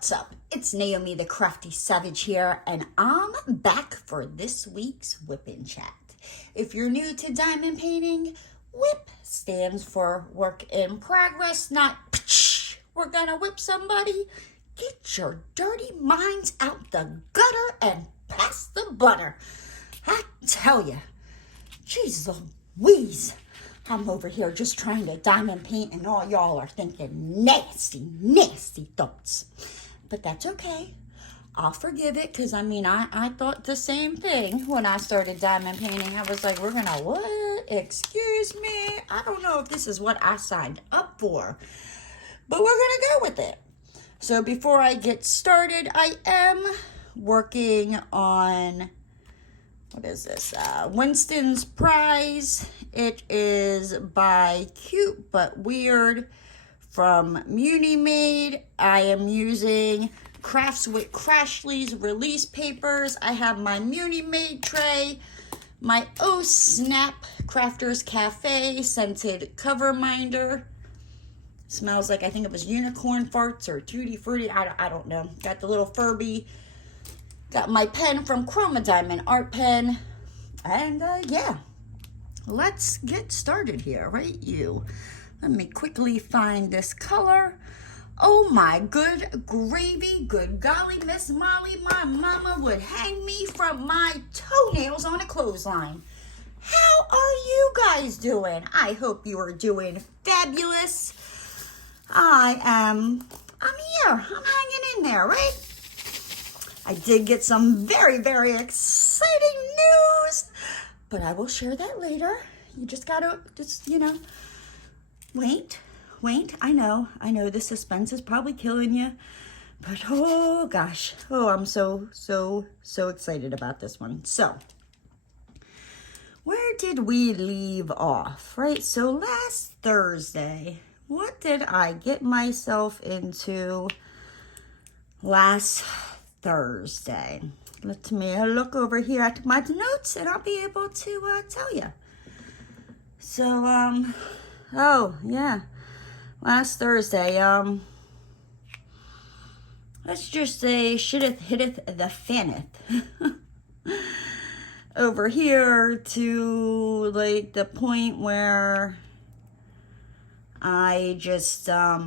What's up? It's Naomi the Crafty Savage here, and I'm back for this week's Wip Chat. If you're new to diamond painting, WIP stands for work in progress, not we're gonna whip somebody. Get your dirty minds out the gutter and pass the butter. I tell ya, jeez Louise, I'm over here just trying to diamond paint and all y'all are thinking nasty, nasty thoughts. But that's okay. I'll forgive it because, I thought the same thing when I started diamond painting. I was like, we're going to what? Excuse me? I don't know if this is what I signed up for. But we're going to go with it. So before I get started, I am working on... what is this? Winston's Prize. It is by Cute But Weird from Munimade. I am using Crafts with Crashley's release papers. I have my Munimade tray, my Oh Snap Crafters Cafe scented Coverminder. Smells like, I think it was unicorn farts or tutti frutti. I don't know. Got the little Furby. Got my pen from Chroma Diamond Art Pen. And yeah, let's get started here, right? Let me quickly find this color. Oh my good gravy, good golly, Miss Molly, my mama would hang me from my toenails on a clothesline. How are you guys doing? I hope you are doing fabulous. I'm here. I'm hanging in there, right? I did get some very, very exciting news, but I will share that later. You just gotta, wait. I know the suspense is probably killing you, but oh gosh. Oh, I'm so excited about this one. So, where did we leave off, right? So last Thursday, what did I get myself into last Thursday? Let me look over here at my notes and I'll be able to tell you. So, oh yeah, last Thursday, let's just say shitteth hitteth the fanneth. Over here to like the point where I just, I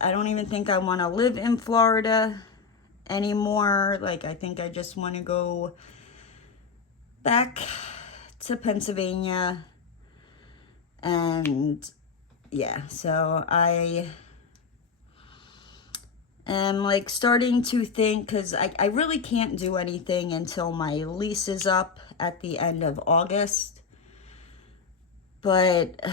don't even think I want to live in Florida anymore. Like, I think I just want to go back to Pennsylvania. And yeah, so I am like starting to think, because I really can't do anything until my lease is up at the end of August. But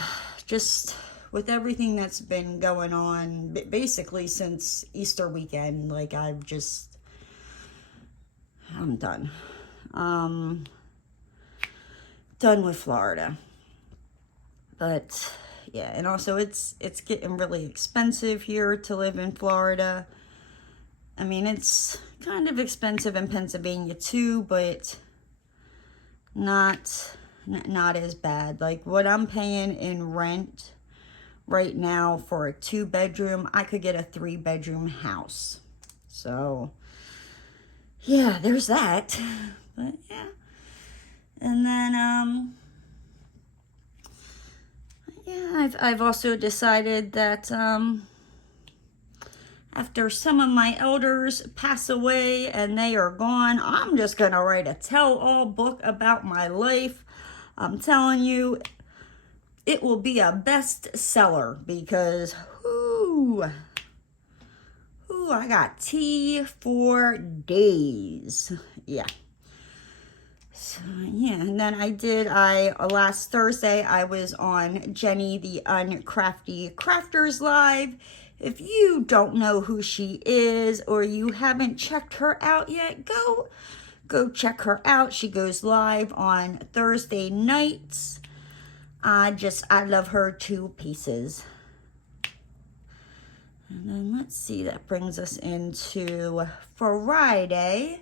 just with everything that's been going on, basically since Easter weekend, like I'm done. Done with Florida. But yeah, and also it's getting really expensive here to live in Florida. I mean, it's kind of expensive in Pennsylvania too, but not as bad. Like what I'm paying in rent right now for a 2-bedroom, I could get a 3-bedroom house. So yeah, there's that. But yeah. And then yeah, I've also decided that after some of my elders pass away and they are gone, I'm just gonna write a tell-all book about my life. I'm telling you, it will be a bestseller because, I got tea for days. Yeah. So, yeah, and then last Thursday, I was on Jenny the Uncrafty Crafters Live. If you don't know who she is or you haven't checked her out yet, go check her out. She goes live on Thursday nights. I love her to pieces. And then let's see, that brings us into Friday.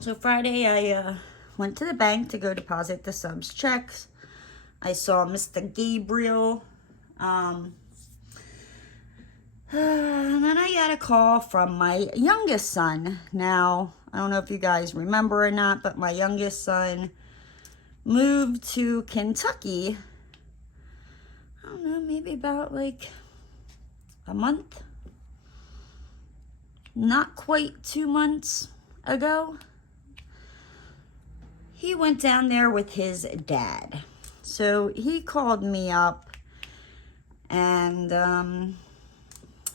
So Friday, I went to the bank to go deposit the subs checks. I saw Mr. Gabriel And then I got a call from my youngest son. Now, I don't know if you guys remember or not, but my youngest son moved to Kentucky, I don't know, maybe about like a month, not quite 2 months ago. He went down there with his dad. So he called me up, and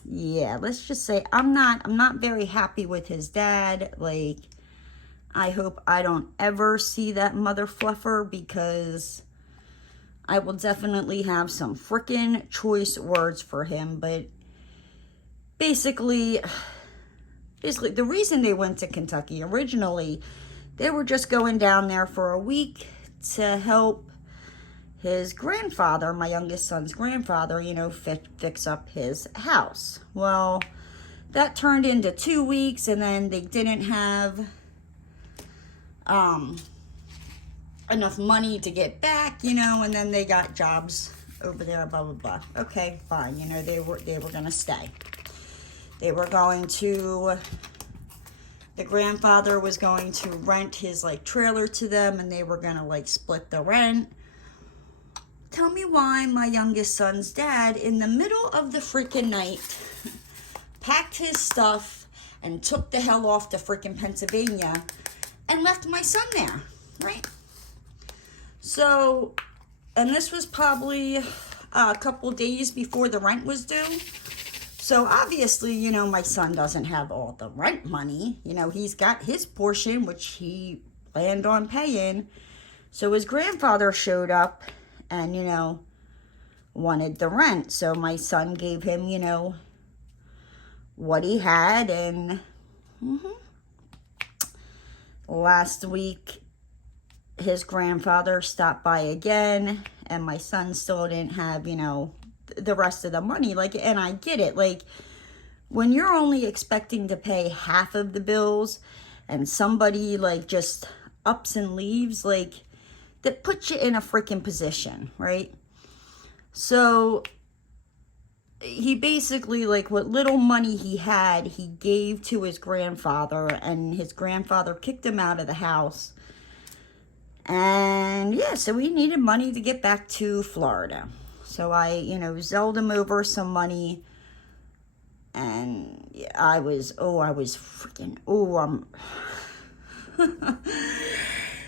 yeah, let's just say I'm not very happy with his dad. Like, I hope I don't ever see that mother fluffer, because I will definitely have some freaking choice words for him. But basically the reason they went to Kentucky originally, they were just going down there for a week to help his grandfather, my youngest son's grandfather, you know, fix up his house. Well, that turned into 2 weeks, and then they didn't have enough money to get back, you know, and then they got jobs over there, blah, blah, blah. Okay, fine, you know, they were going to stay. They were going to, the grandfather was going to rent his, like, trailer to them, and they were going to, like, split the rent. Tell me why my youngest son's dad, in the middle of the freaking night, packed his stuff and took the hell off to freaking Pennsylvania and left my son there, right? So, and this was probably a couple days before the rent was due. So obviously, you know, my son doesn't have all the rent money. You know, he's got his portion, which he planned on paying. So his grandfather showed up and, you know, wanted the rent. So my son gave him, you know, what he had. And last week, his grandfather stopped by again, and my son still didn't have, you know, the rest of the money. Like, and I get it. Like, when you're only expecting to pay half of the bills and somebody, like, just ups and leaves, like, that puts you in a freaking position, right? So he basically, like, what little money he had, he gave to his grandfather, and his grandfather kicked him out of the house. And yeah, so he needed money to get back to Florida. So I, you know, Zelled him over some money. And yeah, I was freaking,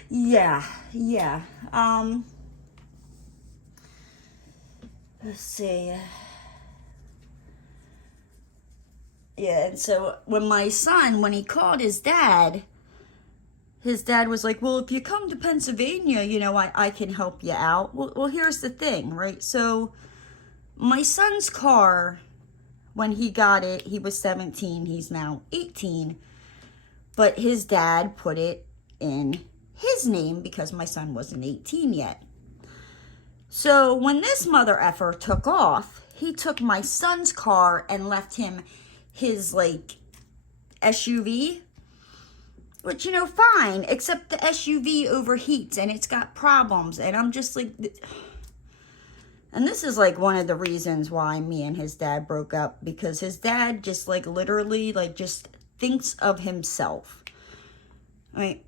yeah. Let's see. Yeah, and so when he called his dad was like, well, if you come to Pennsylvania, you know, I can help you out. Well, here's the thing, right? So my son's car, when he got it, he was 17. He's now 18. But his dad put it in his name because my son wasn't 18 yet. So when this mother effer took off, he took my son's car and left him his, like, SUV. Which, you know, fine, except the SUV overheats and it's got problems. And I'm just like, and this is like one of the reasons why me and his dad broke up. Because his dad just, like, literally, like, just thinks of himself. Right?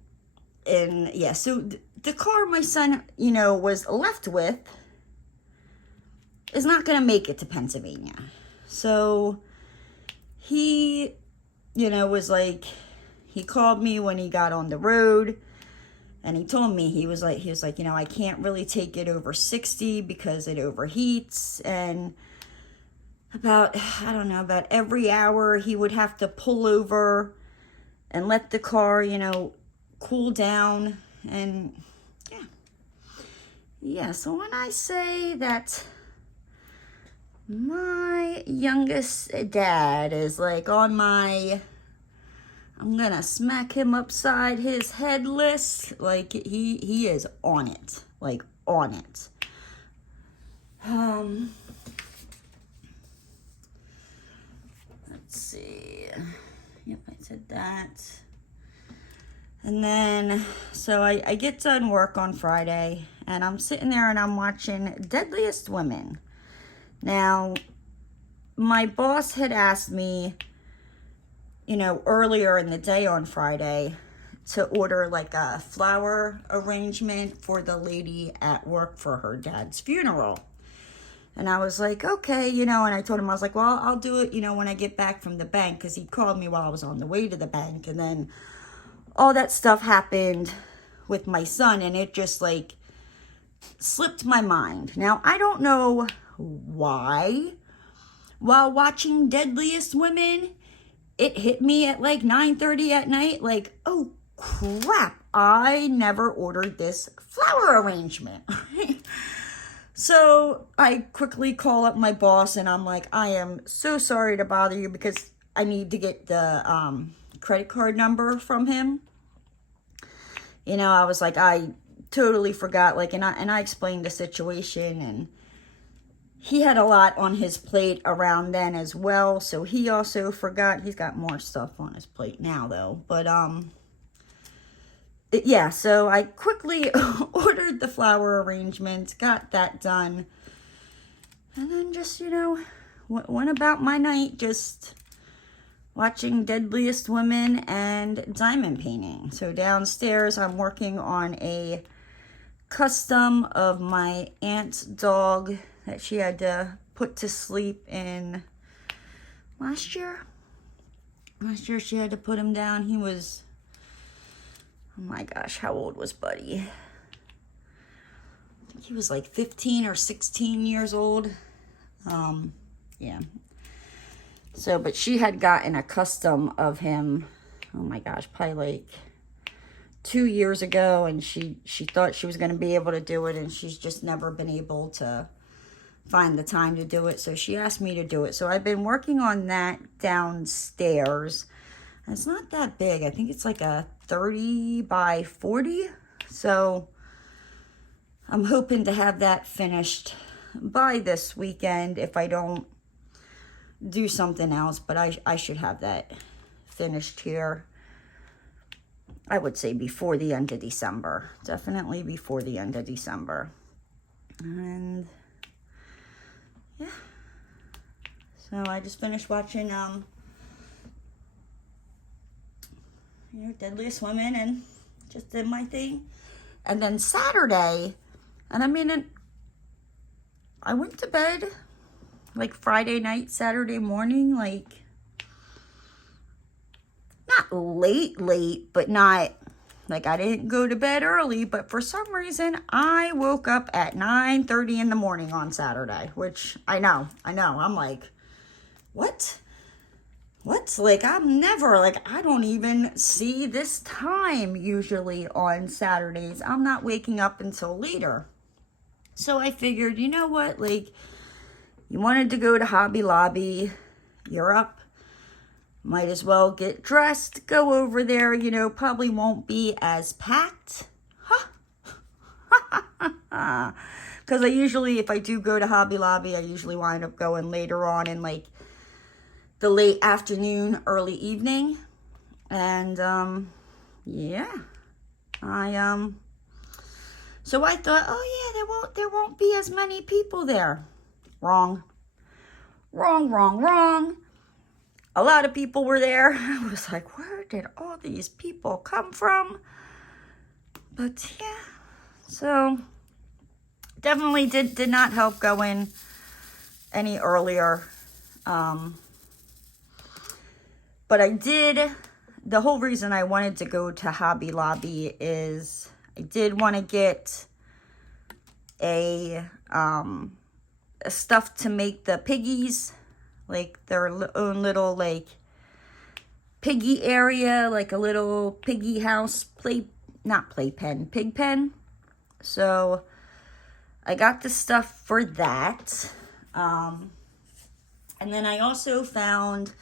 And yeah, so the car my son, you know, was left with is not going to make it to Pennsylvania. So he, you know, was like, he called me when he got on the road, and he told me, he was like, you know, I can't really take it over 60 because it overheats. And about every hour he would have to pull over and let the car, you know, cool down. And yeah, so when I say that my youngest dad is like on my I'm gonna smack him upside his head list, like, he is on it, like, on it. Let's see. Yep, I said that. And then, so I get done work on Friday, and I'm sitting there and I'm watching Deadliest Women. Now, my boss had asked me, you know, earlier in the day on Friday to order like a flower arrangement for the lady at work for her dad's funeral. And I was like, okay, you know, and I told him, I was like, well, I'll do it, you know, when I get back from the bank, because he called me while I was on the way to the bank. And then all that stuff happened with my son, and it just like slipped my mind. Now, I don't know why, while watching Deadliest Women, it hit me at like 9:30 at night, like, oh crap, I never ordered this flower arrangement. So I quickly call up my boss and I'm like, I am so sorry to bother you, because I need to get the credit card number from him. You know, I was like, I totally forgot, like, and I explained the situation, and he had a lot on his plate around then as well, so he also forgot. He's got more stuff on his plate now though, but yeah, so I quickly ordered the flower arrangements, got that done, and then just, you know, went about my night just watching Deadliest Women and diamond painting. So downstairs, I'm working on a custom of my aunt's dog that she had to put to sleep in last year. Last year she had to put him down. He was, oh my gosh, how old was Buddy? I think he was like 15 or 16 years old. Yeah. So, but she had gotten a custom of him, oh my gosh, probably like 2 years ago, and she thought she was going to be able to do it, and she's just never been able to find the time to do it. So she asked me to do it. So I've been working on that downstairs. And it's not that big. I think it's like a 30 by 40. So I'm hoping to have that finished by this weekend if I don't do something else. But I should have that finished here, I would say, before the end of December. Definitely before the end of December. And yeah. So I just finished watching you know, Deadliest Women, and just did my thing. And then Saturday, and I mean, I went to bed like Friday night, Saturday morning, like not late, but not like I didn't go to bed early, but for some reason I woke up at 9:30 in the morning on Saturday, which I know. I'm like, what? Like, I'm never, like, I don't even see this time usually on Saturdays. I'm not waking up until later. So I figured, you know what, like, you wanted to go to Hobby Lobby, you're up, might as well get dressed, go over there, you know, probably won't be as packed. Because I usually, if I do go to Hobby Lobby, I usually wind up going later on in, like, the late afternoon, early evening. And yeah, so I thought, oh yeah, there won't be as many people there. Wrong. A lot of people were there. I was like, where did all these people come from? But yeah, so definitely did not help going any earlier. But I did, the whole reason I wanted to go to Hobby Lobby is I did want to get a stuff to make the piggies, like their own little like piggy area, like a little piggy house, pig pen. So I got the stuff for that. And then I also found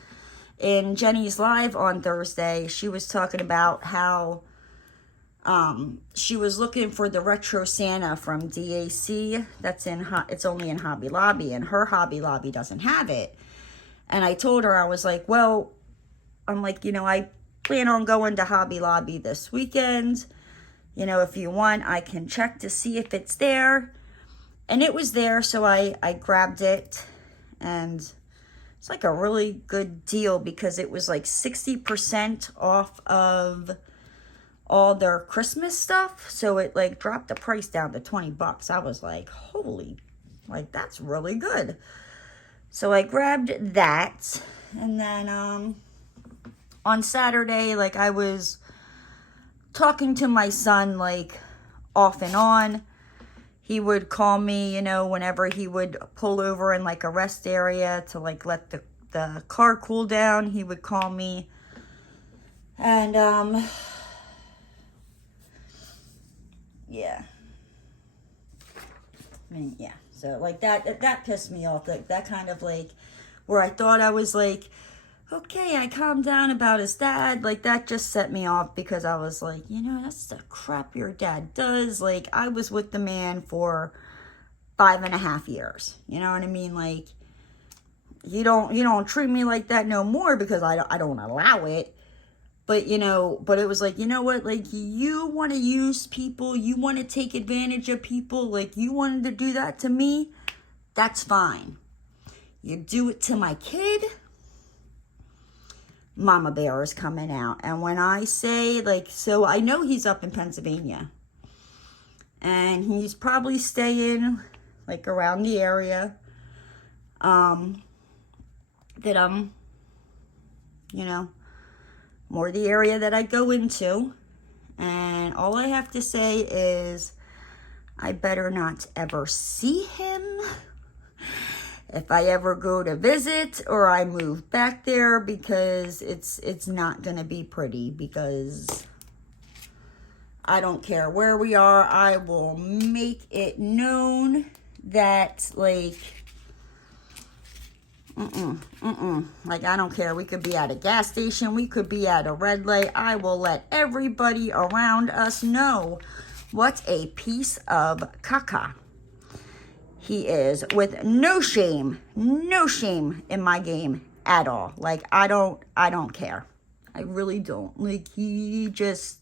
in Jenny's live on Thursday, she was talking about how she was looking for the retro Santa from DAC. That's it's only in Hobby Lobby, and her Hobby Lobby doesn't have it. And I told her, I was like, well, I'm like, you know, I plan on going to Hobby Lobby this weekend. You know, if you want, I can check to see if it's there. And it was there, so I grabbed it and it's like a really good deal because it was like 60% off of all their Christmas stuff. So it like dropped the price down to 20 bucks. I was like, holy, like that's really good. So I grabbed that. And then on Saturday, like I was talking to my son like off and on. He would call me, you know, whenever he would pull over in like a rest area to like let the car cool down. He would call me. And yeah. I mean, yeah. So like that pissed me off. Like that kind of like where I thought I was like, okay, I calmed down about his dad. Like, that just set me off because I was like, you know, that's the crap your dad does. Like, I was with the man for 5.5 years. You know what I mean? Like, you don't treat me like that no more because I don't allow it. But, you know, but it was like, you know what? Like, you want to use people. You want to take advantage of people. Like, you wanted to do that to me. That's fine. You do it to my kid. Mama Bear is coming out. And when I say, like, so I know he's up in Pennsylvania. And he's probably staying, like, around the area that I'm, you know, more the area that I go into. And all I have to say is I better not ever see him. If I ever go to visit or I move back there, because it's not going to be pretty, because I don't care where we are. I will make it known that, like, like, I don't care. We could be at a gas station. We could be at a red light. I will let everybody around us know what a piece of caca he is, with no shame in my game at all. Like, I don't care. I really don't. Like, he just,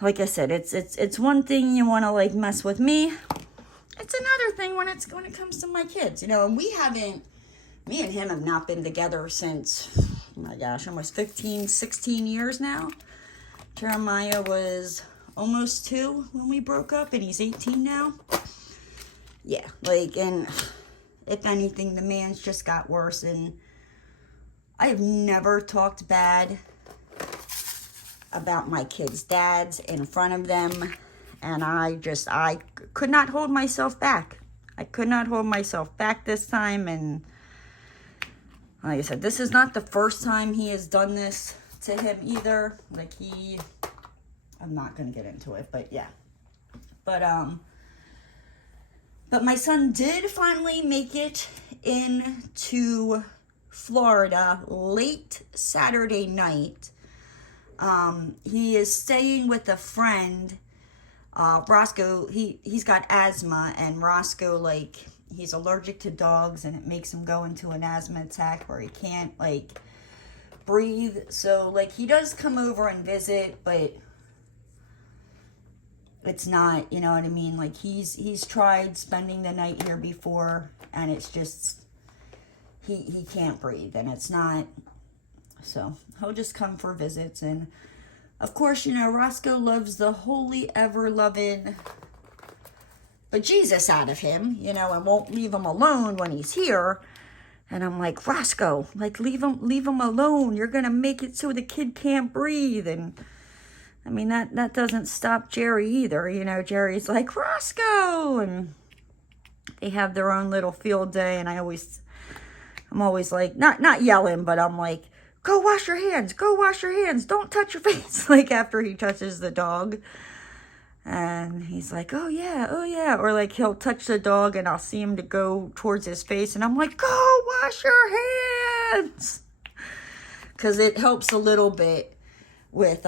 like I said, it's one thing you want to like mess with me. It's another thing when it comes to my kids, you know. And me and him have not been together since, oh my gosh, almost 15, 16 years now. Jeremiah was almost 2 when we broke up, and he's 18 now. Yeah, like, and if anything, the man's just got worse, and I have never talked bad about my kids' dads in front of them, and I could not hold myself back. I could not hold myself back this time, and like I said, this is not the first time he has done this to him either. Like, I'm not going to get into it, but yeah. But my son did finally make it into Florida late Saturday night. He is staying with a friend. Roscoe, he's got asthma, and Roscoe, like, he's allergic to dogs, and it makes him go into an asthma attack where he can't, like, breathe. So, like, he does come over and visit, but it's not, you know what I mean? Like, he's tried spending the night here before, and it's just, he can't breathe, and it's not, so he'll just come for visits. And of course, you know, Roscoe loves the holy ever-loving bejesus out of him, you know, and won't leave him alone when he's here. And I'm like, Roscoe, like, leave him alone. You're gonna make it so the kid can't breathe. And I mean, that doesn't stop Jerry either. You know, Jerry's like, Roscoe, and they have their own little field day. And I'm always like, not yelling, but I'm like, go wash your hands, don't touch your face. Like, after he touches the dog. And he's like, oh yeah. Or like, he'll touch the dog and I'll see him to go towards his face. And I'm like, go wash your hands. Because it helps a little bit with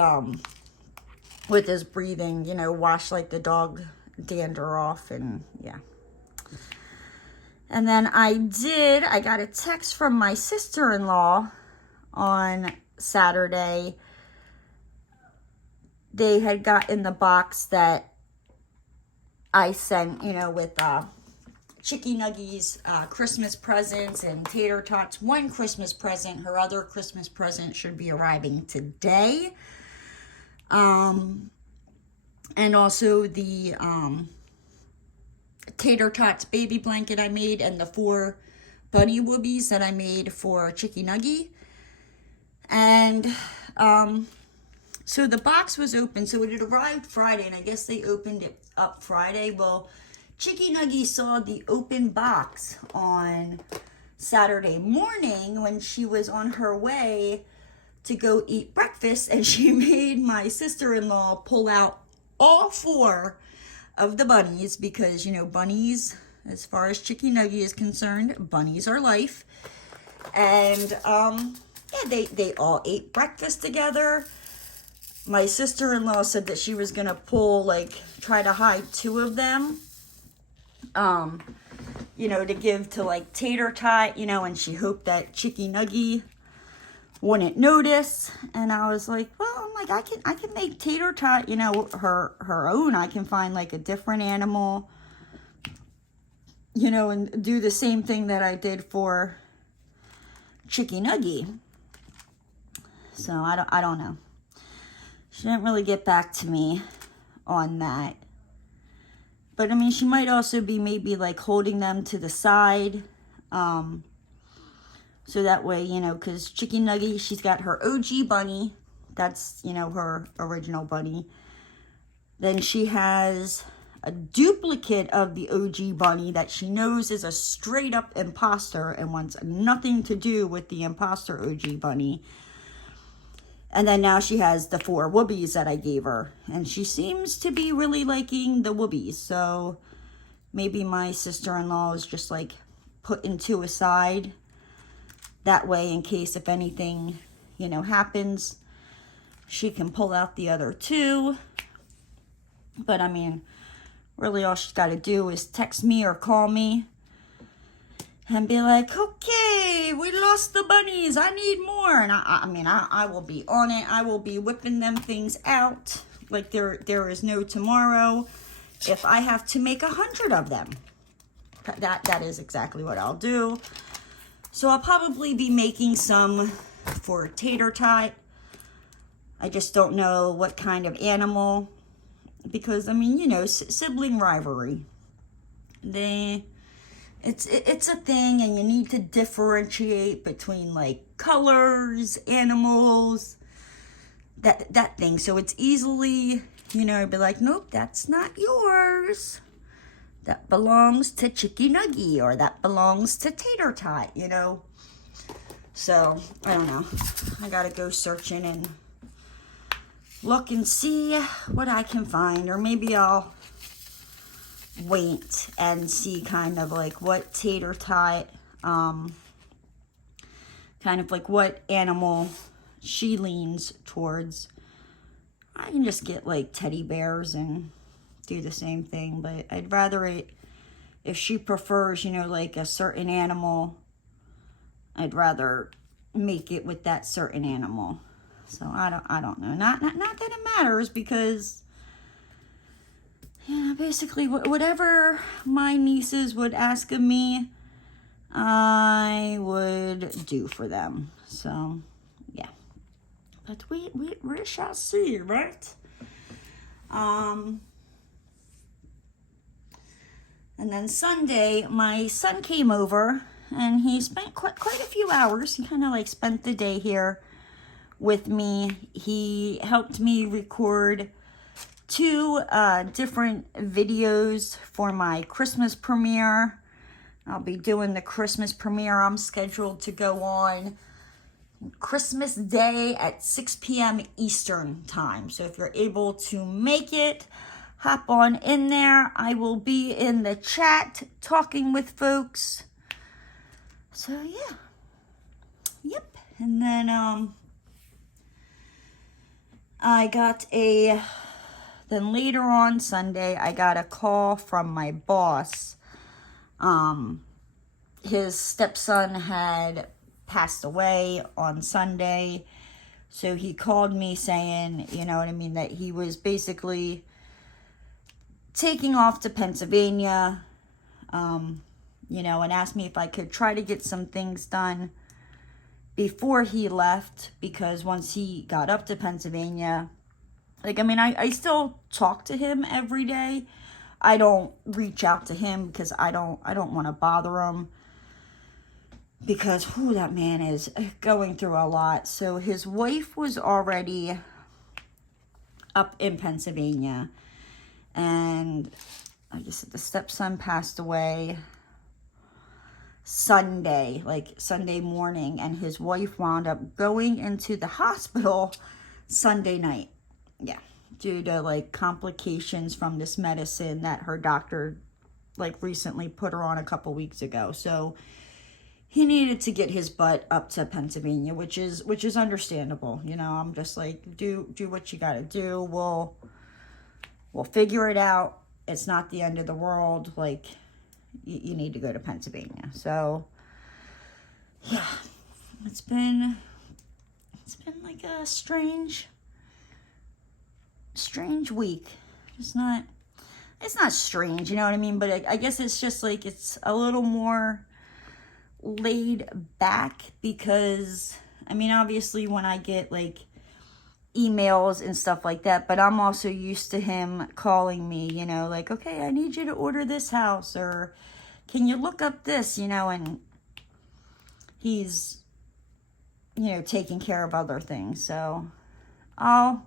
his breathing, you know, wash like the dog dander off, and yeah. And then I got a text from my sister-in-law on Saturday. They had got in the box that I sent, you know, with Chicky Nuggies Christmas presents and tater tots. One Christmas present. Her other Christmas present should be arriving today. And also the tater tots baby blanket I made, and the 4 bunny woobies that I made for Chicky Nuggie. And so the box was open, so it had arrived Friday, and I guess they opened it up Friday. Well, Chicky Nuggie saw the open box on Saturday morning when she was on her way to go eat breakfast, and she made my sister-in-law pull out all 4 of the bunnies, because, you know, bunnies, as far as Chicky Nuggie is concerned, bunnies are life. And yeah, they all ate breakfast together. My sister-in-law said that she was gonna try to hide 2 of them, you know, to give to like Tater Tot, you know, and she hoped that Chicky Nuggie wouldn't notice. And I was like, well, I'm like, I can make Tater Tot, you know, her own. I can find like a different animal, you know, and do the same thing that I did for Chicky Nuggie. So I don't know. She didn't really get back to me on that. But I mean, she might also be maybe like holding them to the side. So that way, you know, because Chicky Nuggie, she's got her OG bunny. That's, you know, her original bunny. Then she has a duplicate of the OG bunny that she knows is a straight up imposter and wants nothing to do with the imposter OG bunny. And then now she has the 4 whoobies that I gave her. And she seems to be really liking the whoobies. So maybe my sister-in-law is just like putting 2 aside. That way, in case if anything, you know, happens, she can pull out the other 2. But I mean, really all she's got to do is text me or call me and be like, okay, we lost the bunnies, I need more. And I mean, I will be on it. I will be whipping them things out like there is no tomorrow. If I have to make 100 of them, that is exactly what I'll do. So I'll probably be making some for Tater Tot. I just don't know what kind of animal, because I mean, you know, sibling rivalry. It's a thing, and you need to differentiate between like colors, animals, that thing. So it's easily, you know, be like, nope, that's not yours. That belongs to Chicky Nuggie, or that belongs to Tater Tot, you know. So I don't know. I gotta go searching and look and see what I can find, or maybe I'll wait and see kind of like what Tater Tot, kind of like what animal she leans towards. I can just get like teddy bears and do the same thing, but I'd rather it, if she prefers, you know, like a certain animal, I'd rather make it with that certain animal. So I don't know. Not that it matters, because yeah, basically whatever my nieces would ask of me, I would do for them. So yeah, but we shall see, right? And then Sunday, my son came over, and he spent quite a few hours. He kind of like spent the day here with me. He helped me record 2 different videos for my Christmas premiere. I'll be doing the Christmas premiere. I'm scheduled to go on Christmas Day at 6 p.m. Eastern time. So if you're able to make it, hop on in there. I will be in the chat talking with folks. So yeah. Yep. And then then later on Sunday, I got a call from my boss. His stepson had passed away on Sunday. So he called me saying, you know what I mean, that he was basically taking off to Pennsylvania. you know, and asked me if I could try to get some things done before he left, because once he got up to Pennsylvania, like, I mean, I still talk to him every day. I don't reach out to him because I don't want to bother him, because whew, that man is going through a lot. So his wife was already up in Pennsylvania, and I just, the stepson passed away Sunday, like Sunday morning, and his wife wound up going into the hospital Sunday night. Yeah, due to like complications from this medicine that her doctor like recently put her on a couple weeks ago. So he needed to get his butt up to Pennsylvania, which is understandable. You know, I'm just like, do what you got to do. We'll figure it out. It's not the end of the world. Like, you need to go to Pennsylvania. So yeah, it's been like a strange week. It's not strange, you know what I mean? But I guess it's just like, it's a little more laid back, because I mean, obviously when I get like emails and stuff like that, but I'm also used to him calling me, you know, like, okay, I need you to order this house, or can you look up this, you know, and he's, you know, taking care of other things. So I'll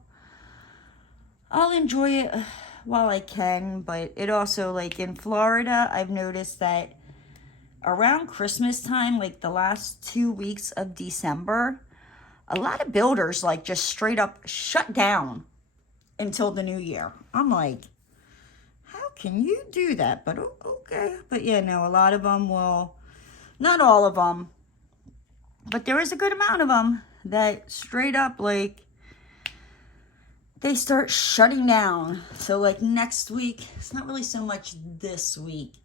enjoy it while I can. But it also, like in Florida, I've noticed that around Christmas time, like the last 2 weeks of December, a lot of builders like just straight up shut down until the new year. I'm like, how can you do that? But okay. But yeah, no, a lot of them will, not all of them, but there is a good amount of them that straight up like they start shutting down. So like next week, it's not really so much this week,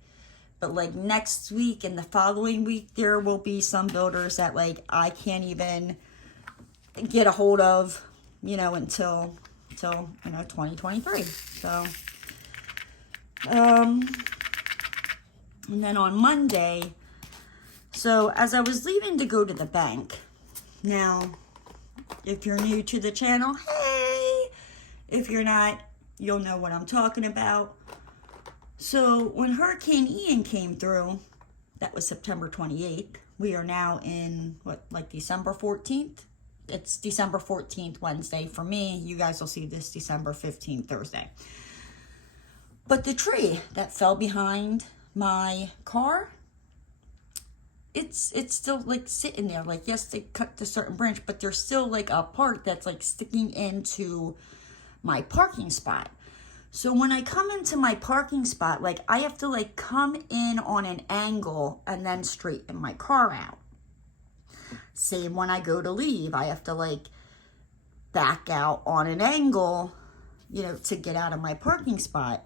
but like next week and the following week, there will be some builders that like I can't even get a hold of, you know, until you know, 2023. So and then on Monday, so as I was leaving to go to the bank, now if you're new to the channel, hey, if you're not, you'll know what I'm talking about. So when Hurricane Ian came through, that was September 28th. We are now in what, like December 14th? It's December 14th, Wednesday for me. You guys will see this December 15th, Thursday. But the tree that fell behind my car, it's still like sitting there. Like, yes, they cut the certain branch, but there's still like a part that's like sticking into my parking spot. So when I come into my parking spot, like I have to like come in on an angle and then straighten my car out. Same when I go to leave, I have to like back out on an angle, you know, to get out of my parking spot.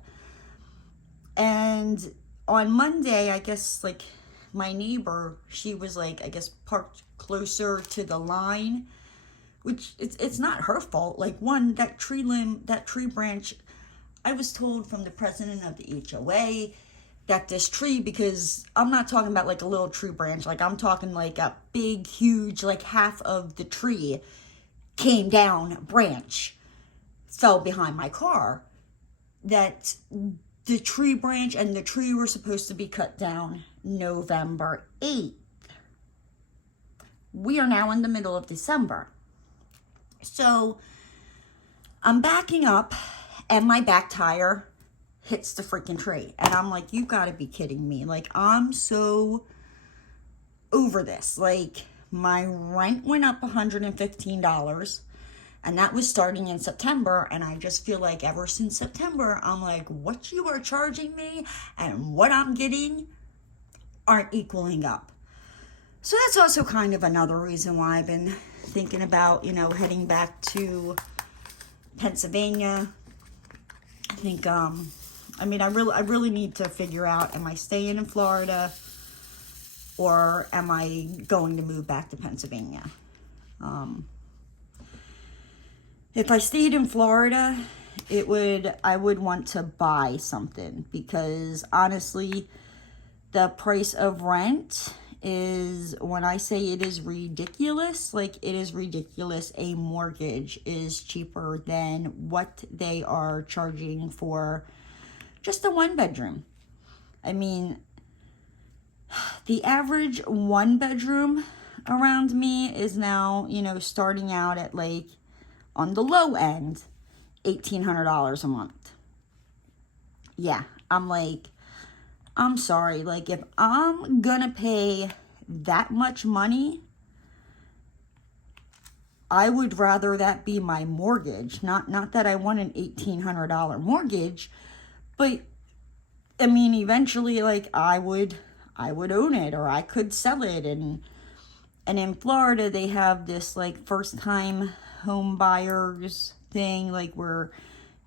And on Monday, I guess like my neighbor, she was like, I guess parked closer to the line, which it's not her fault. Like, one, that tree branch, I was told from the president of the HOA that this tree, because I'm not talking about like a little tree branch, like I'm talking like a big, huge, like half of the tree came down, branch fell behind my car, that the tree branch and the tree were supposed to be cut down November 8th. We are now in the middle of December. So I'm backing up and my back tire hits the freaking tree. And I'm like, you gotta be kidding me. Like, I'm so over this. Like, my rent went up $115. And that was starting in September. And I just feel like ever since September, I'm like, what you are charging me and what I'm getting aren't equaling up. So that's also kind of another reason why I've been thinking about, you know, heading back to Pennsylvania. I think, I mean, I really need to figure out, am I staying in Florida or am I going to move back to Pennsylvania? If I stayed in Florida, I would want to buy something, because honestly, the price of rent is, when I say it is ridiculous, like it is ridiculous. A mortgage is cheaper than what they are charging for just a 1-bedroom. I mean, the average 1-bedroom around me is now, you know, starting out at like, on the low end, $1,800 a month. Yeah, I'm like, I'm sorry, like if I'm gonna pay that much money, I would rather that be my mortgage. Not that I want an $1,800 mortgage, but I mean, eventually, like I would own it, or I could sell it. And in Florida, they have this like first time home buyers thing, like where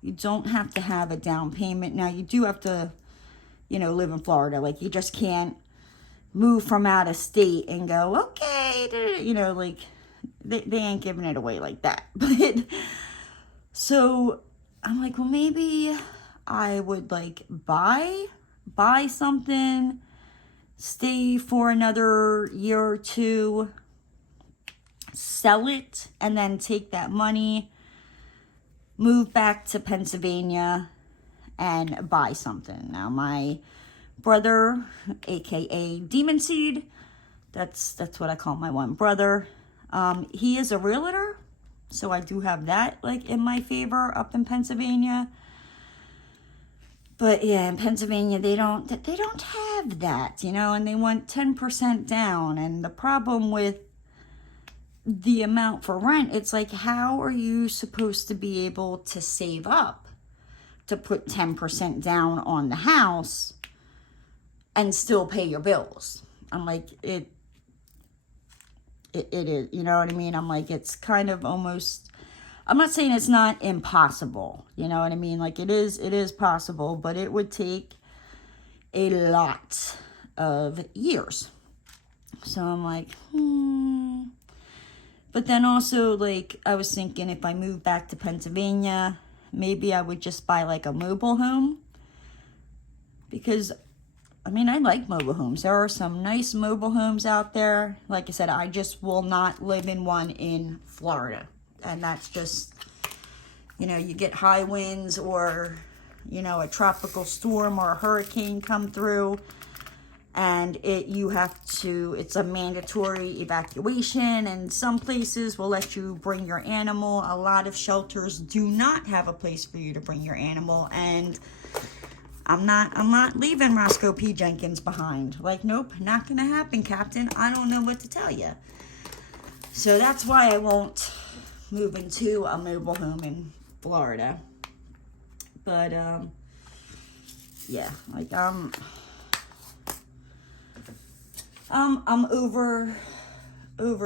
you don't have to have a down payment. Now you do have to, you know, live in Florida. Like you just can't move from out of state and go, okay, you know, like they ain't giving it away like that. But so I'm like, well, maybe I would like buy something, stay for another year or two, sell it, and then take that money, move back to Pennsylvania, and buy something. Now, my brother, aka Demon Seed, that's what I call my one brother. He is a realtor, so I do have that like in my favor up in Pennsylvania. But yeah, in Pennsylvania they don't have that, you know, and they want 10% down. And the problem with the amount for rent, it's like, how are you supposed to be able to save up to put 10% down on the house and still pay your bills? I'm like, it is, you know what I mean? I'm like, it's kind of almost, I'm not saying it's not impossible, you know what I mean? Like it is possible, but it would take a lot of years. So I'm like, But then also, like, I was thinking if I move back to Pennsylvania, maybe I would just buy like a mobile home. Because, I mean, I like mobile homes. There are some nice mobile homes out there. Like I said, I just will not live in one in Florida. And that's just, you know, you get high winds or, you know, a tropical storm or a hurricane come through. And it's a mandatory evacuation, and some places will let you bring your animal. A lot of shelters do not have a place for you to bring your animal, and I'm not leaving Roscoe P. Jenkins behind. Like, nope, not gonna happen, Captain. I don't know what to tell you. So that's why I won't move into a mobile home in Florida. But yeah, like I'm over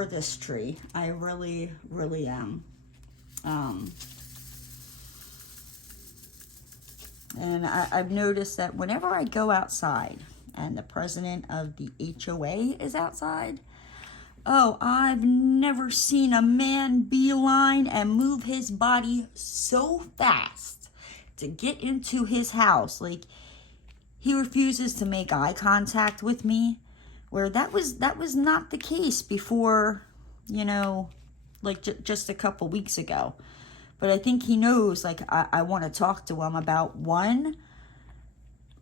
this tree. I really, really am. And I've noticed that whenever I go outside and the president of the HOA is outside, oh, I've never seen a man beeline and move his body so fast to get into his house. Like, he refuses to make eye contact with me. Where that was not the case before, you know, like just a couple weeks ago. But I think he knows, like, I want to talk to him about, one,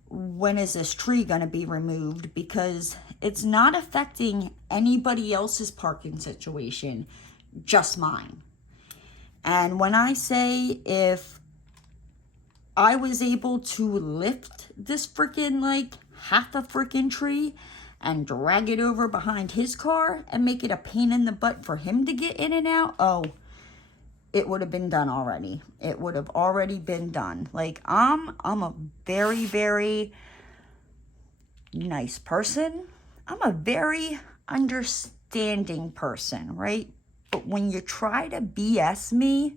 when is this tree going to be removed? Because it's not affecting anybody else's parking situation, just mine. And when I say if I was able to lift this freaking, like, half a freaking tree and drag it over behind his car and make it a pain in the butt for him to get in and out, oh, it would have been done already. It would have already been done. Like, I'm a very, very nice person. I'm a very understanding person, right? But when you try to BS me,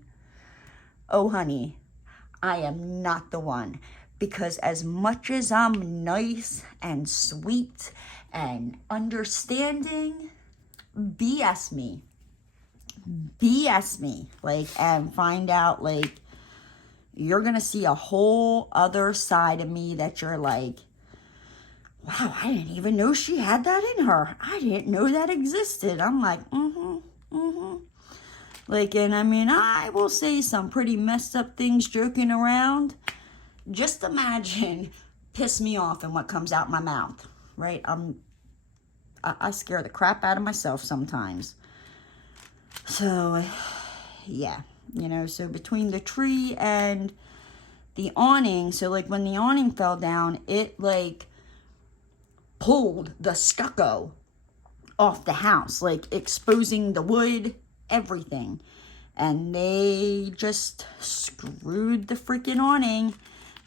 oh, honey, I am not the one. Because as much as I'm nice and sweet and understanding, BS me. BS me. Like, and find out, like, you're going to see a whole other side of me that you're like, wow, I didn't even know she had that in her. I didn't know that existed. I'm like, Like, and I mean, I will say some pretty messed up things joking around. Just imagine piss me off and what comes out my mouth, right? I scare the crap out of myself sometimes. So, yeah, so between the tree and the awning, so like when the awning fell down, it like pulled the stucco off the house, like exposing the wood, everything. And they just screwed the freaking awning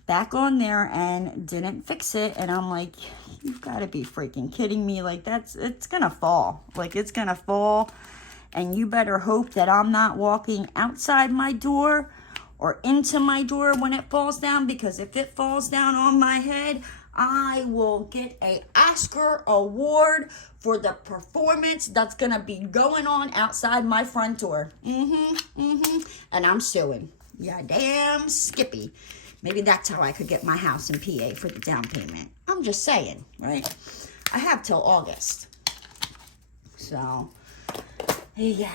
back on there and didn't fix it. And I'm like, you've got to be freaking kidding me. Like, it's gonna fall. Like, it's gonna fall. And you better hope that I'm not walking outside my door or into my door when it falls down, because if it falls down on my head, I will get a Oscar award for the performance that's gonna be going on outside my front door. And I'm suing. Yeah, damn Skippy. Maybe that's how I could get my house in PA for the down payment. I'm just saying, right? I have till August. So, yeah.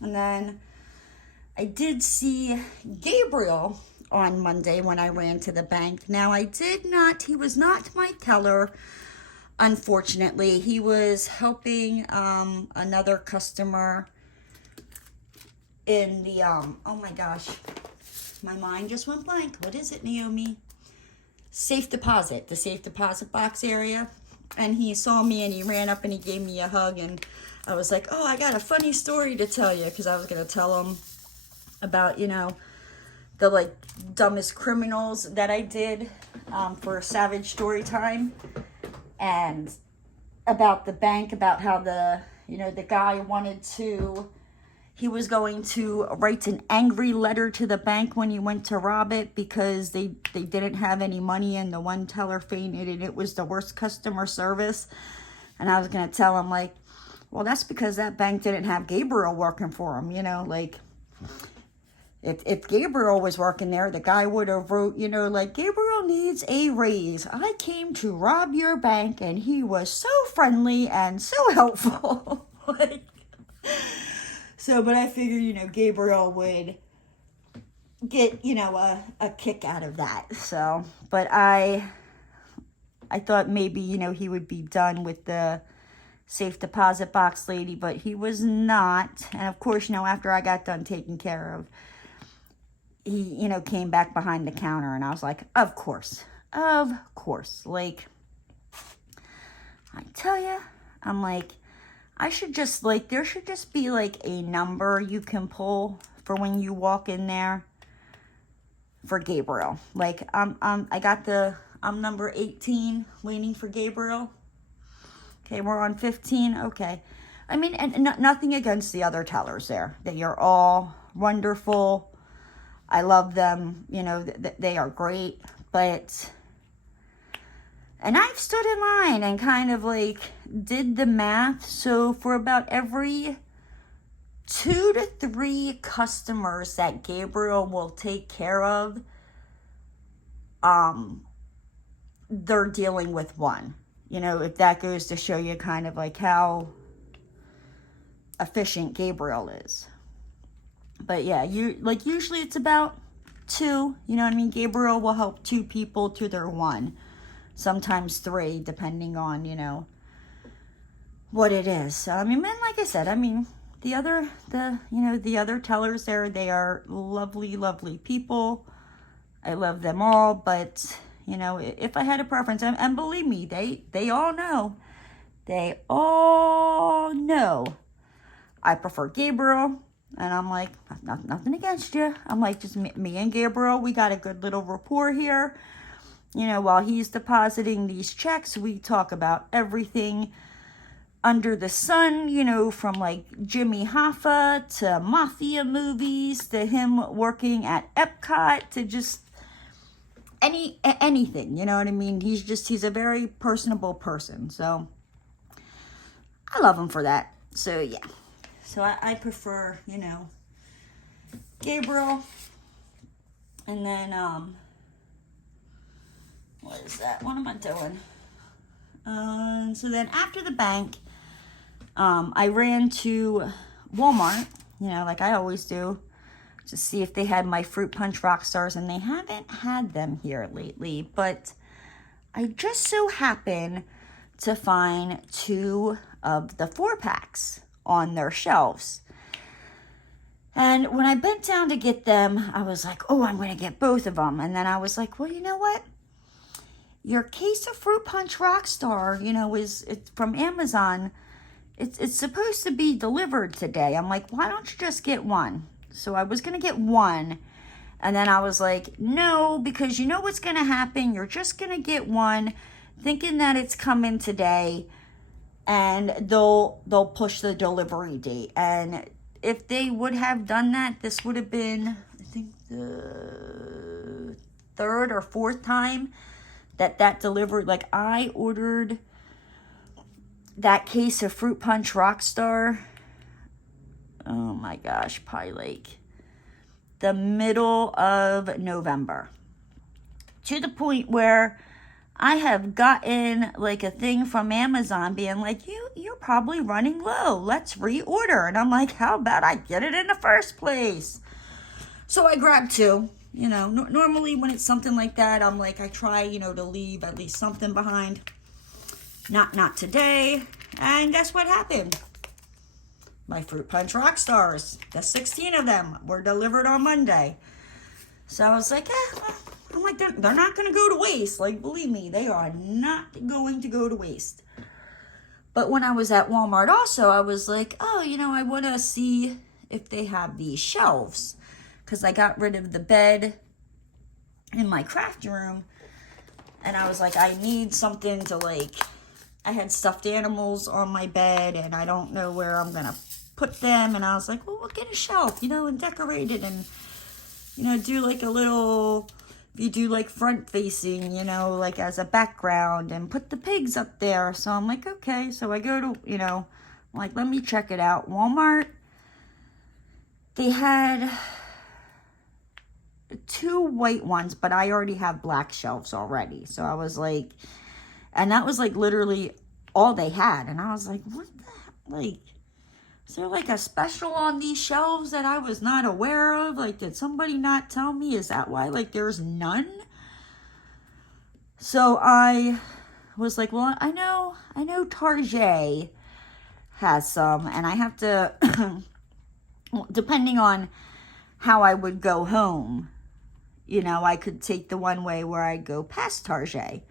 And then I did see Gabriel on Monday when I ran to the bank. Now, he was not my teller, unfortunately. He was helping another customer in the, oh my gosh, my mind just went blank. What is it, Naomi? Safe deposit, the safe deposit box area. And he saw me and he ran up and he gave me a hug, and I was like, oh, I got a funny story to tell you, because I was going to tell him about, the like dumbest criminals that I did for Savage Story Time, and about the bank, about how the guy he was going to write an angry letter to the bank when he went to rob it, because they didn't have any money and the one teller fainted and it was the worst customer service. And I was going to tell him, like, well, that's because that bank didn't have Gabriel working for him, like, if Gabriel was working there, the guy would have wrote, like, Gabriel needs a raise. I came to rob your bank and he was so friendly and so helpful. Like, so, but I figured, Gabriel would get, a kick out of that. So, but I thought maybe, he would be done with the safe deposit box lady, but he was not. And of course, after I got done taking care of, he, came back behind the counter, and I was like, of course. Like, I tell you, I'm like, I should just, like, there should just be, like, a number you can pull for when you walk in there for Gabriel. Like, I'm number 18 waiting for Gabriel. Okay, we're on 15. Okay. I mean, and nothing against the other tellers there. They are all wonderful. I love them. They are great. But, and I've stood in line and kind of like did the math. So for about every 2 to 3 customers that Gabriel will take care of, they're dealing with one. If that goes to show you kind of like how efficient Gabriel is. But yeah, usually it's about 2, Gabriel will help 2 people to their 1, sometimes 3, depending on, what it is. So, I mean, and like I said, the other tellers there, they are lovely, lovely people. I love them all, but, if I had a preference, and believe me, they all know, I prefer Gabriel. And I'm like, nothing against you. I'm like, just me and Gabriel, we got a good little rapport here. While he's depositing these checks, we talk about everything under the sun, from like Jimmy Hoffa to mafia movies to him working at Epcot to just anything, you know what I mean? He's a very personable person. So I love him for that. So yeah. So I prefer, Gabriel. And then, What is that? What am I doing? So then after the bank, I ran to Walmart, you know, like I always do, to see if they had my Fruit Punch Rockstars, and they haven't had them here lately, but I just so happen to find 2 of the 4-packs on their shelves. And when I bent down to get them, I was like, oh, I'm going to get both of them. And then I was like, well, you know what? Your case of Fruit Punch Rockstar, you know, it's from Amazon. It's supposed to be delivered today. I'm like, why don't you just get one? So I was going to get one. And then I was like, no, because you know what's going to happen? You're just going to get one thinking that it's coming today, and they'll push the delivery date. And if they would have done that, this would have been, I think, the 3rd or 4th time that delivered. Like, I ordered that case of Fruit Punch Rockstar, oh my gosh, probably like the middle of November, to the point where I have gotten like a thing from Amazon being like, you're probably running low, let's reorder. And I'm like, how about I get it in the first place? So I grabbed 2. You know, normally when it's something like that, I'm like, I try, you know, to leave at least something behind. Not today. And guess what happened? My Fruit Punch Rockstars, the 16 of them, were delivered on Monday. So I was like, I'm like, they're not going to go to waste. Like, believe me, they are not going to go to waste. But when I was at Walmart also, I was like, oh, you know, I want to see if they have these shelves. Because I got rid of the bed in my craft room. And I was like, I need something to, like, I had stuffed animals on my bed, and I don't know where I'm going to put them. And I was like, well, we'll get a shelf, you know, and decorate it, and, you know, do like a little, you do like front facing, you know, like as a background, and put the pigs up there. So I'm like, okay. So I go to, you know, I'm like, let me check it out. Walmart, they had 2 white ones, but I already have black shelves already. So I was like, and that was like literally all they had. And I was like, what the hell? Like, is there like a special on these shelves that I was not aware of? Like, did somebody not tell me? Is that why, like, there's none? So I was like, well, I know Target has some, and I have to, depending on how I would go home, you know, I could take the one way where I go past Target.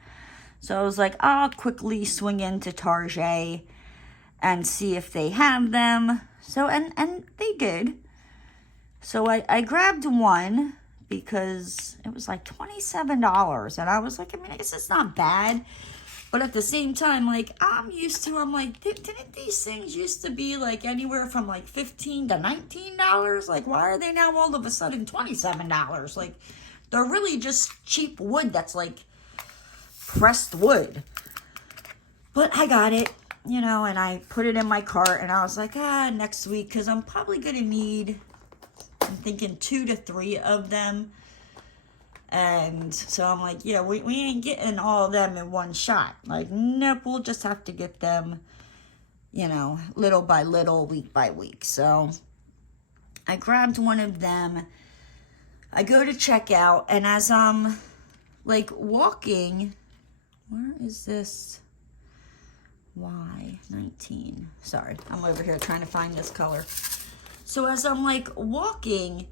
So I was like, I'll quickly swing into Target and see if they have them. So, and they did. So I grabbed one because it was like $27. And I was like, I mean, I guess it's not bad. But at the same time, like, I'm like, didn't these things used to be like anywhere from like $15 to $19? Like, why are they now all of a sudden $27? Like, they're really just cheap wood that's like pressed wood. But I got it, you know, and I put it in my cart, and I was like, next week, because I'm probably going to need, I'm thinking 2 to 3 of them. And so I'm like, yeah, we ain't getting all of them in one shot. Like, nope, we'll just have to get them, you know, little by little, week by week. So I grabbed one of them. I go to check out, and as I'm like walking, where is this? Y19. Sorry, I'm over here trying to find this color. So as I'm like walking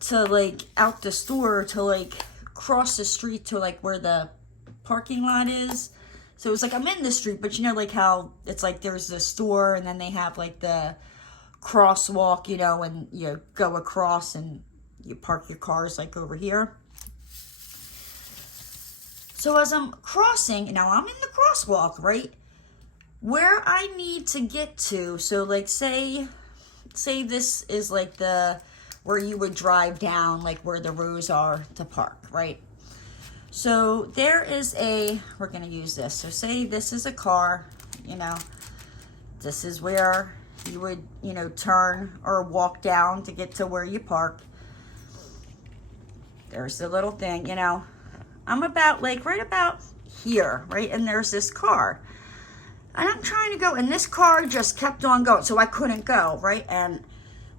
to like out the store to like cross the street to like where the parking lot is. So it was like I'm in the street, but you know, like how it's like there's the store, and then they have like the crosswalk, you know, and you go across and you park your cars like over here. So as I'm crossing, now I'm in the crosswalk, right? Where I need to get to, so like say this is like the, where you would drive down, like where the rows are to park, right? So there is we're gonna use this. So say this is a car, you know, this is where you would, you know, turn or walk down to get to where you park. There's the little thing, you know. I'm about like right about here, right? And there's this car. And I'm trying to go, and this car just kept on going, so I couldn't go, right? And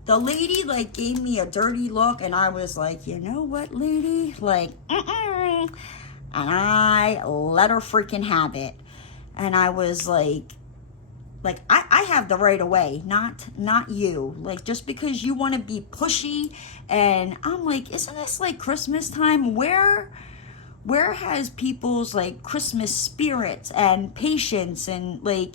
the lady, like, gave me a dirty look, and I was like, you know what, lady? Like, and I let her freaking have it. And I was like, I have the right of way, not you. Like, just because you want to be pushy, and I'm like, isn't this like Christmas time? Where has people's like Christmas spirits and patience and like,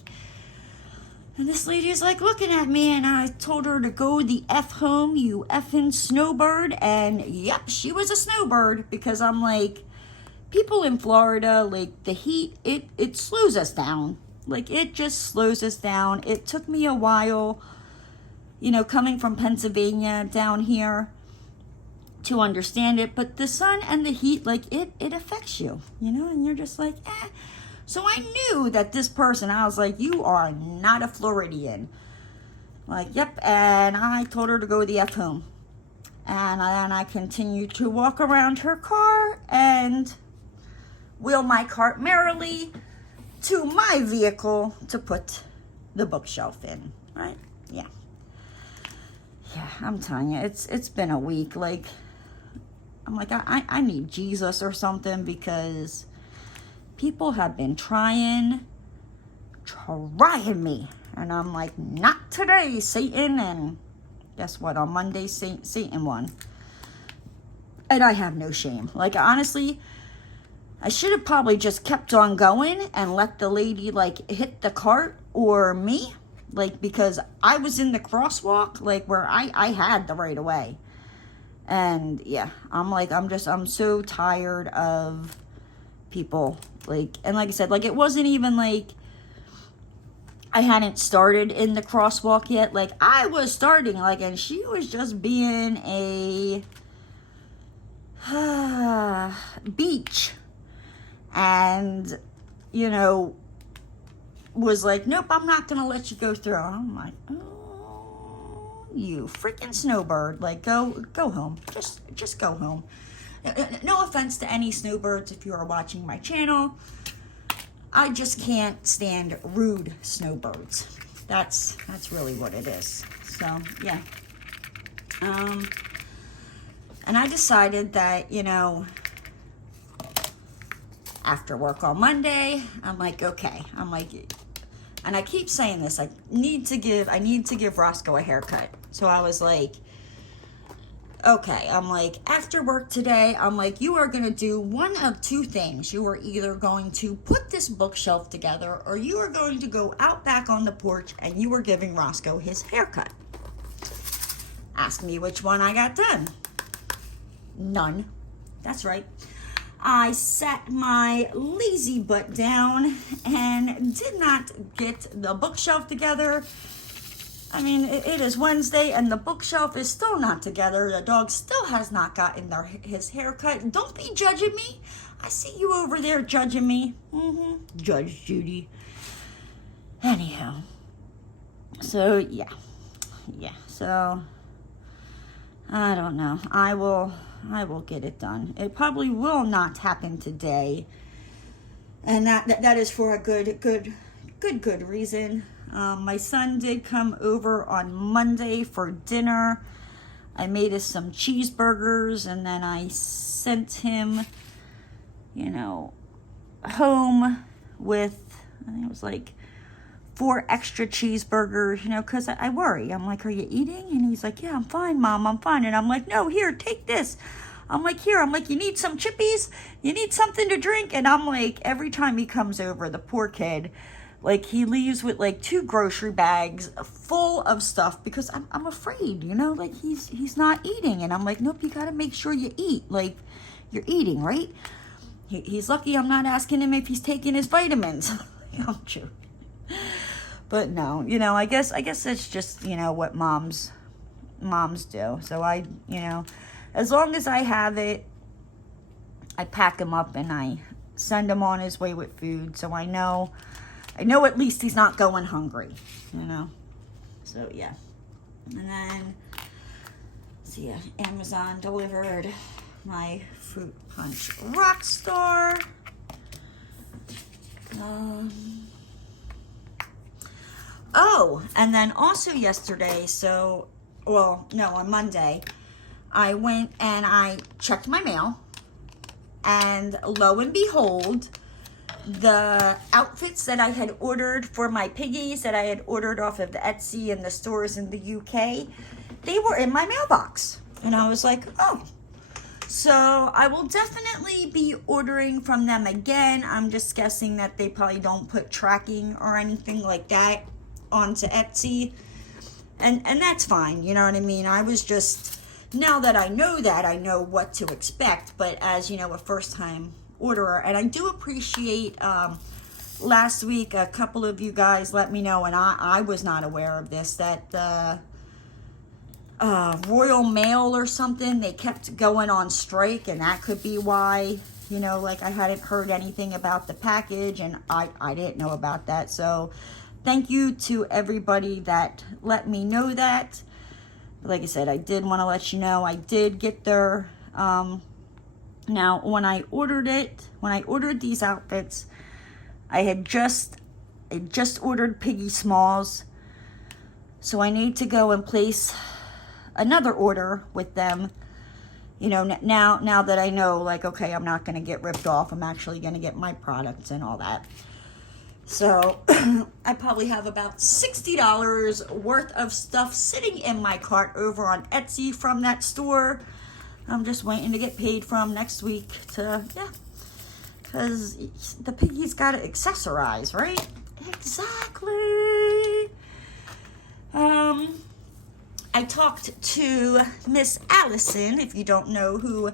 and this lady is like looking at me, and I told her to go the F home, you effing snowbird. And yep, she was a snowbird, because I'm like, people in Florida, like the heat, it slows us down. Like, it just slows us down. It took me a while, you know, coming from Pennsylvania down here to understand it, but the sun and the heat, like, it affects you, you know, and you're just like, eh. So I knew that this person, I was like, you are not a Floridian. Like, yep, and I told her to go the F home. And then I continued to walk around her car and wheel my cart merrily to my vehicle to put the bookshelf in, right? Yeah, I'm telling you, it's been a week. Like, I'm like, I need Jesus or something, because people have been trying me. And I'm like, not today, Satan. And guess what? On Monday, Satan won. And I have no shame. Like, honestly, I should have probably just kept on going and let the lady, like, hit the cart or me. Like, because I was in the crosswalk, like, where I had the right of way. And, yeah, I'm like, I'm so tired of people. Like, and like I said, like, it wasn't even, like, I hadn't started in the crosswalk yet. Like, I was starting, like, and she was just being a beach. And, you know, was like, nope, I'm not going to let you go through. I'm like, oh, you freaking snowbird. Like, go home. Just go home. No offense to any snowbirds if you are watching my channel. I just can't stand rude snowbirds. That's really what it is. So, yeah. And I decided that, you know, after work on Monday, I'm like, okay. I'm like, and I keep saying this, I need to give Roscoe a haircut. So I was like, okay, I'm like, after work today, I'm like, you are going to do one of two things. You are either going to put this bookshelf together, or you are going to go out back on the porch and you are giving Roscoe his haircut. Ask me which one I got done. None. That's right. I sat my lazy butt down and did not get the bookshelf together. I mean, it is Wednesday and the bookshelf is still not together. The dog still has not gotten his haircut. Don't be judging me. I see you over there judging me. Judge Judy. Anyhow. So, yeah. So, I don't know. I will get it done. It probably will not happen today. And that is for a good reason. My son did come over on Monday for dinner. I made us some cheeseburgers, and then I sent him, you know, home with, I think it was like 4 extra cheeseburgers, you know, because I worry. I'm like, are you eating? And he's like, yeah, I'm fine, Mom, I'm fine. And I'm like, no, here, take this. I'm like, here, I'm like, you need some chippies? You need something to drink? And I'm like, every time he comes over, the poor kid, like, he leaves with like 2 grocery bags full of stuff, because I'm afraid, you know, like, he's not eating. And I'm like, nope, you got to make sure you eat. Like, you're eating, right? He's lucky I'm not asking him if he's taking his vitamins. I'm joking. But no, you know, I guess it's just, you know, what moms do. So I, you know, as long as I have it, I pack him up and I send him on his way with food. So I know at least he's not going hungry, you know. So yeah. And then, so yeah, Amazon delivered my Fruit Punch Rockstar. Oh, and then also yesterday, on Monday, I went and I checked my mail, and lo and behold, the outfits that I had ordered for my piggies that I had ordered off of the Etsy and the stores in the UK, they were in my mailbox. And I was like, oh. So I will definitely be ordering from them again. I'm just guessing that they probably don't put tracking or anything like that onto Etsy. And that's fine, you know what I mean? I was just, now that I know what to expect. But as you know, a first time orderer, and I do appreciate, last week a couple of you guys let me know, and I was not aware of this, that the Royal Mail or something, they kept going on strike, and that could be why, you know, like I hadn't heard anything about the package, and I didn't know about that. So thank you to everybody that let me know that. Like I said, I did want to let you know I did get their now when I ordered these outfits, I had just ordered Piggy Smalls, so I need to go and place another order with them, you know, now that I know, like, okay, I'm not going to get ripped off. I'm actually going to get my products and all that. So I probably have about $60 worth of stuff sitting in my cart over on Etsy from that store. I'm just waiting to get paid from next week to, yeah, because the piggy's got to accessorize, right? Exactly. I talked to Miss Allison. If you don't know who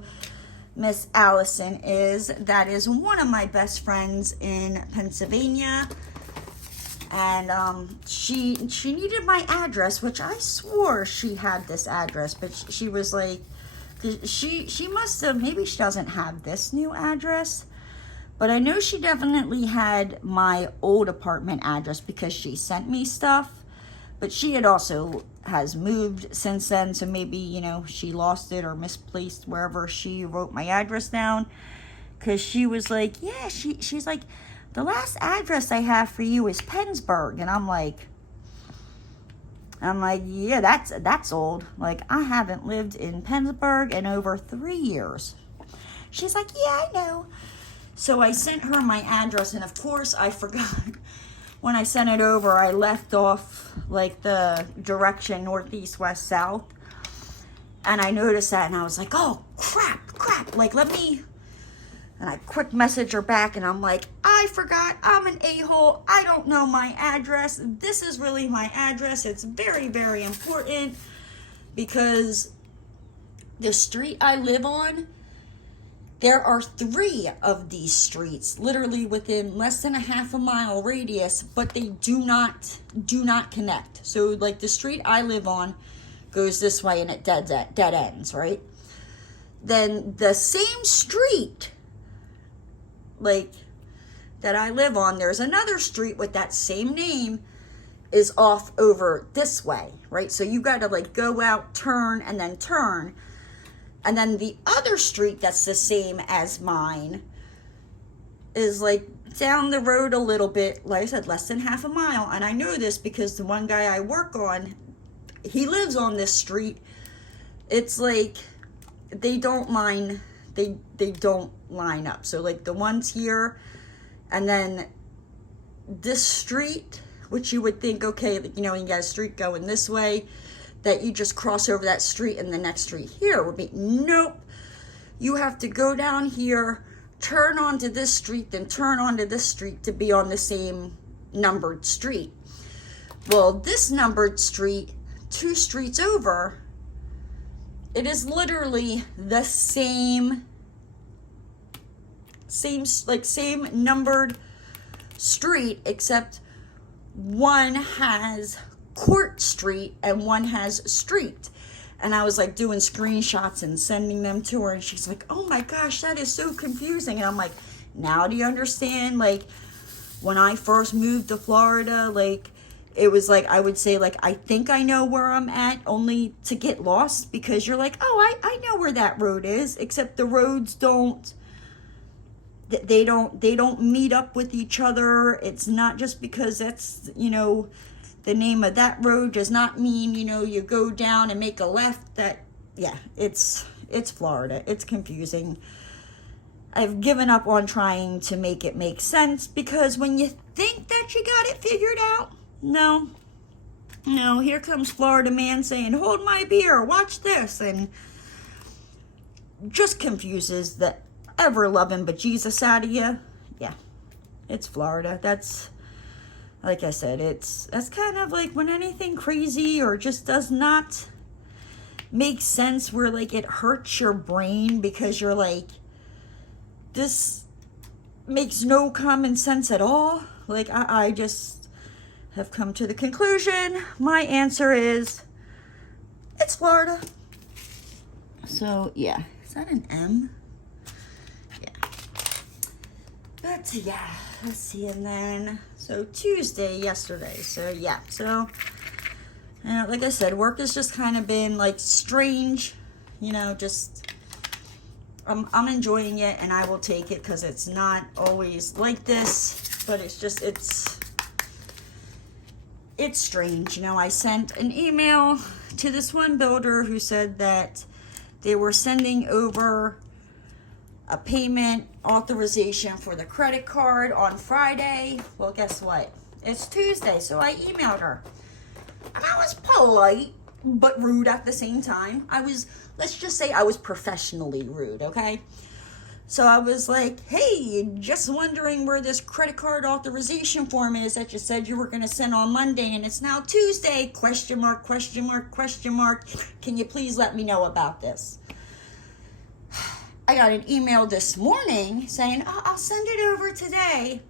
Miss Allison is, that is one of my best friends in Pennsylvania. And she needed my address, which I swore she had this address, but she was like, she must have, maybe she doesn't have this new address, but I know she definitely had my old apartment address because she sent me stuff. But she had also has moved since then, so maybe, you know, she lost it or misplaced wherever she wrote my address down. Because she was like, yeah, she's like, the last address I have for you is Pennsburg. And I'm like, yeah, that's old. Like, I haven't lived in Pennsburg in over 3 years. She's like, yeah, I know. So I sent her my address, and of course I forgot. When I sent it over, I left off like the direction northeast, west, south. And I noticed that, and I was like, oh, crap. Like, let me, and I quick message her back, and I'm like, I forgot, I'm an a-hole. I don't know my address. This is really my address. It's very, very important because the street I live on, there are 3 of these streets literally within less than a half a mile radius, but they do not connect. So like the street I live on goes this way and it dead ends, right? Then the same street like that I live on, there's another street with that same name is off over this way, right? So you got to like go out, turn, and then turn. And then the other street that's the same as mine is like down the road a little bit, like I said, less than half a mile. And I know this because the one guy I work on, he lives on this street. It's like they don't line up. So like the ones here, and then this street, which you would think, okay, you know, you got a street going this way, that you just cross over that street and the next street here would be, nope. You have to go down here, turn onto this street, then turn onto this street to be on the same numbered street. Well, this numbered street, 2 streets over, it is literally the same numbered street, except one has Court Street and one has Street. And I was like doing screenshots and sending them to her, and she's like, oh my gosh, that is so confusing. And I'm like, now do you understand? Like, when I first moved to Florida, like, it was like, I would say, like, I think I know where I'm at, only to get lost, because you're like, oh, I know where that road is, except the roads don't, they don't meet up with each other. It's not just because that's, you know, the name of that road does not mean, you know, you go down and make a left. That, yeah, it's Florida. It's confusing. I've given up on trying to make it make sense, because when you think that you got it figured out, no, here comes Florida man saying, hold my beer, watch this, and just confuses the ever-loving bejesus out of you. Yeah, it's Florida. That's, like I said, that's kind of like when anything crazy or just does not make sense, where like it hurts your brain, because you're like, this makes no common sense at all. Like, I just have come to the conclusion, my answer is, it's Florida. So, yeah. Is that an M? Yeah. But, yeah. Let's see. And then, so Tuesday, yesterday. So, yeah. So, like I said, work has just kind of been, like, strange. You know, just, I'm enjoying it, and I will take it, because it's not always like this. But it's just, it's strange. You know, I sent an email to this one builder who said that they were sending over a payment authorization for the credit card on Friday. Well, guess what? It's Tuesday, so I emailed her. And I was polite, but rude at the same time. Let's just say I was professionally rude, okay? So I was like, hey, just wondering where this credit card authorization form is that you said you were going to send on Monday, and it's now Tuesday, question mark, question mark, question mark. Can you please let me know about this? I got an email this morning saying, oh, I'll send it over today.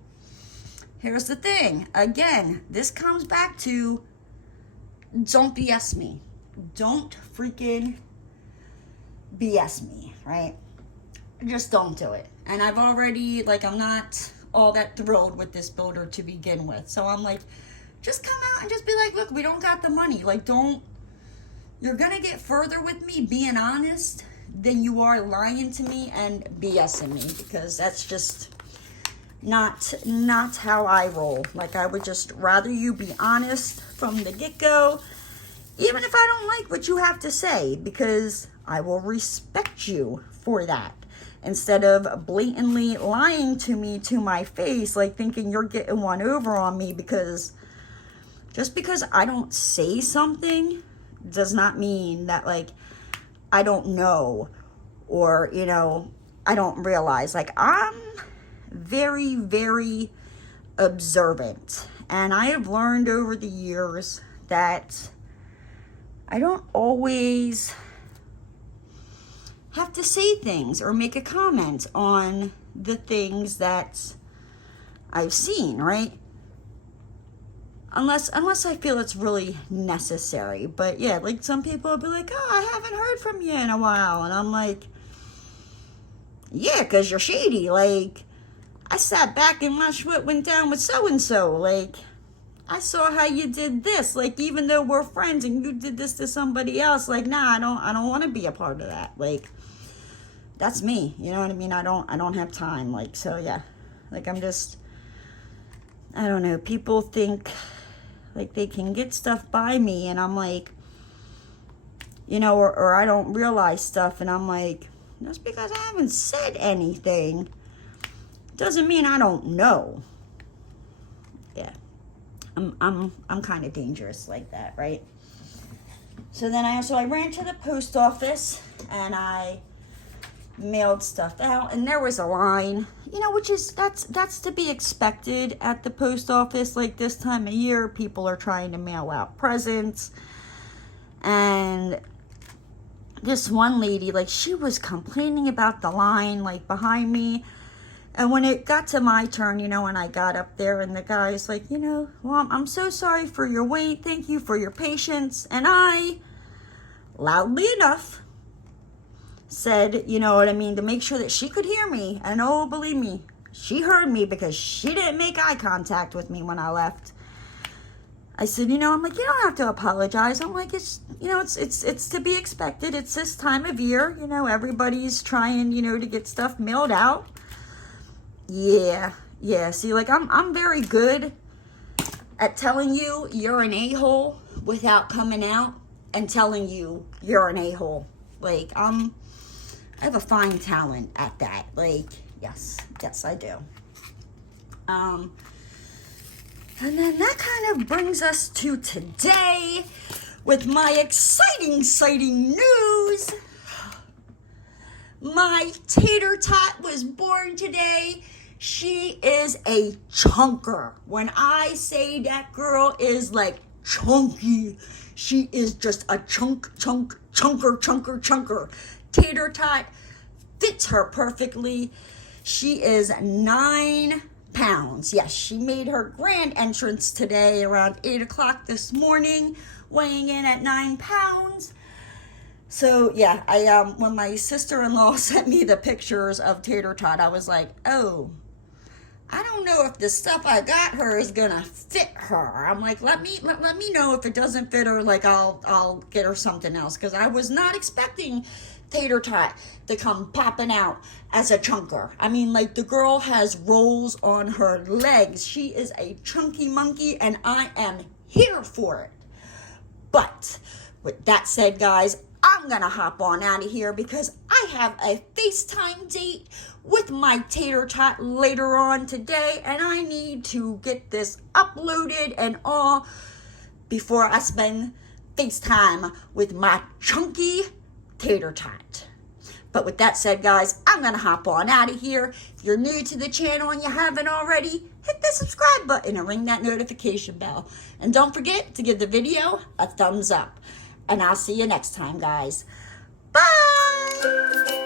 Here's the thing. Again, this comes back to, don't BS me. Don't freaking BS me, right? Just don't do it. And I've already, like, I'm not all that thrilled with this builder to begin with. So I'm like, just come out and just be like, look, we don't got the money. Like, you're going to get further with me being honest than you are lying to me and BSing me, because that's just not how I roll. Like, I would just rather you be honest from the get-go, even if I don't like what you have to say, because I will respect you for that. Instead of blatantly lying to me to my face, like thinking you're getting one over on me, because just because I don't say something does not mean that, like, I don't know, or, you know, I don't realize. Like, I'm very, very observant, and I have learned over the years that I don't always have to say things or make a comment on the things that I've seen, right? Unless I feel it's really necessary. But yeah, like, some people will be like, oh, I haven't heard from you in a while. And I'm like, yeah, because you're shady. Like, I sat back and watched what went down with so-and-so. Like, I saw how you did this. Like, even though we're friends and you did this to somebody else, like, nah, I don't want to be a part of that. Like, that's me. You know what I mean? I don't have time. Like, so yeah. Like, I'm just, I don't know. People think, like, they can get stuff by me, and I'm like, you know, or I don't realize stuff, and I'm like, just because I haven't said anything doesn't mean I don't know. Yeah. I'm kind of dangerous like that, right? So then I ran to the post office, and I mailed stuff out, and there was a line, you know, which is, that's to be expected at the post office. Like, this time of year, people are trying to mail out presents, and this one lady, like, she was complaining about the line, like, behind me. And when it got to my turn, you know, and I got up there, and the guy's like, you know, well, I'm so sorry for your wait. Thank you for your patience. And I, loudly enough, said, you know what I mean, to make sure that she could hear me. And oh, believe me, she heard me, because she didn't make eye contact with me when I left. I said, you know, I'm like, you don't have to apologize. I'm like, it's, you know, it's to be expected. It's this time of year, you know, everybody's trying, you know, to get stuff mailed out. Yeah. See, like, I'm very good at telling you you're an a-hole without coming out and telling you you're an a-hole. Like, I have a fine talent at that. Like, yes, I do. And then that kind of brings us to today with my exciting news. My tater tot was born today. She is a chunker. When I say that girl is like chunky, she is just a chunker. Tater tot fits her perfectly. She is 9 pounds. Yes, she made her grand entrance today around 8 o'clock this morning, weighing in at 9 pounds. So yeah, when my sister-in-law sent me the pictures of Tater Tot, I was like, oh, I don't know if the stuff I got her is gonna fit her. I'm like, let me know if it doesn't fit her. Like, I'll get her something else, because I was not expecting Tater Tot to come popping out as a chunker. I mean, like, the girl has rolls on her legs. She is a chunky monkey, and I am here for it. But with that said, guys, I'm gonna hop on out of here because I have a FaceTime date with my Tater Tot later on today, and I need to get this uploaded and all before I spend FaceTime with my chunky Tater Tot. But with that said, guys, I'm gonna hop on out of here. If you're new to the channel and you haven't already, hit the subscribe button and ring that notification bell. And don't forget to give the video a thumbs up. And I'll see you next time, guys. Bye!